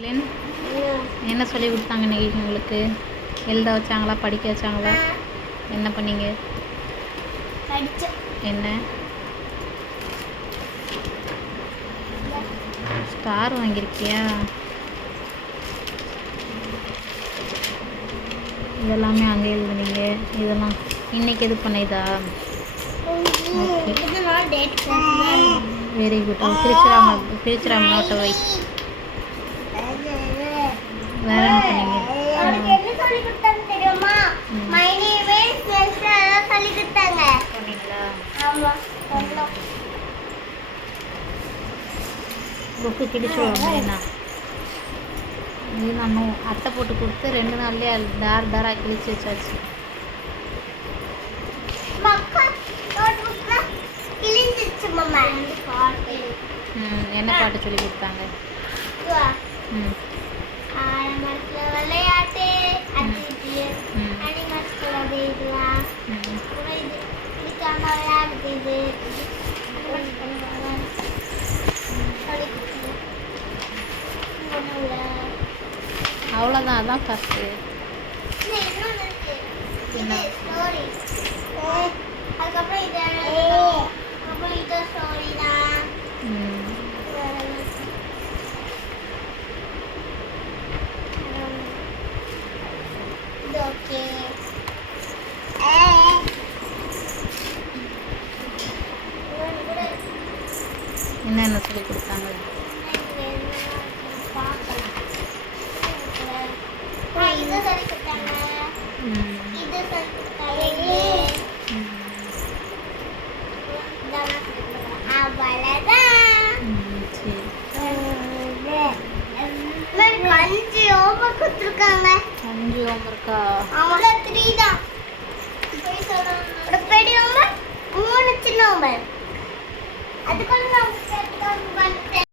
என்ன சொல்லி கொடுத்தாங்க இன்னைக்கு உங்களுக்கு? எழுத வச்சாங்களா, படிக்க வச்சாங்களா? என்ன பண்ணீங்க? என்ன ஸ்டார் வாங்கியிருக்கியா? இதெல்லாமே அங்கே எழுதுனீங்க. இதெல்லாம் இன்னைக்கு எது பண்ணிதா? Okay, very good. பிரிச்சுராம நோட்டை வை. வேற என்ன பண்ணீங்க? புக்கு கிடிச்சிடுவாங்க. என்ன இது நான் அட்டை போட்டு கொடுத்து 2 நாள்லேயே டாராக கிழிச்சு வச்சாச்சு. என்ன பாட்டு சொல்லி கொடுத்தாங்க? விளையாட்டு அவ்வளோதான், அதான் ஃபஸ்ட்டு. என்ன அதுக்கப்புறம் இது ஸ்டோரி தான். ஓகே, என்னென்ன சொல்லி கொடுத்தாங்க? இது சொல்லி கொடுத்தாங்க. இது சொல்லி கொடுத்தாங்க. அவ்வளோதான். சரி, 5 ஹோம்ஒர்க் கொடுத்துருக்காங்க. 5 ஹோம்ஒர்க்கா? அவ்வளோ 3 தான். பெரிய ஹோம்ஒர்க், 3 சின்ன ஹோம்ஒர்க்.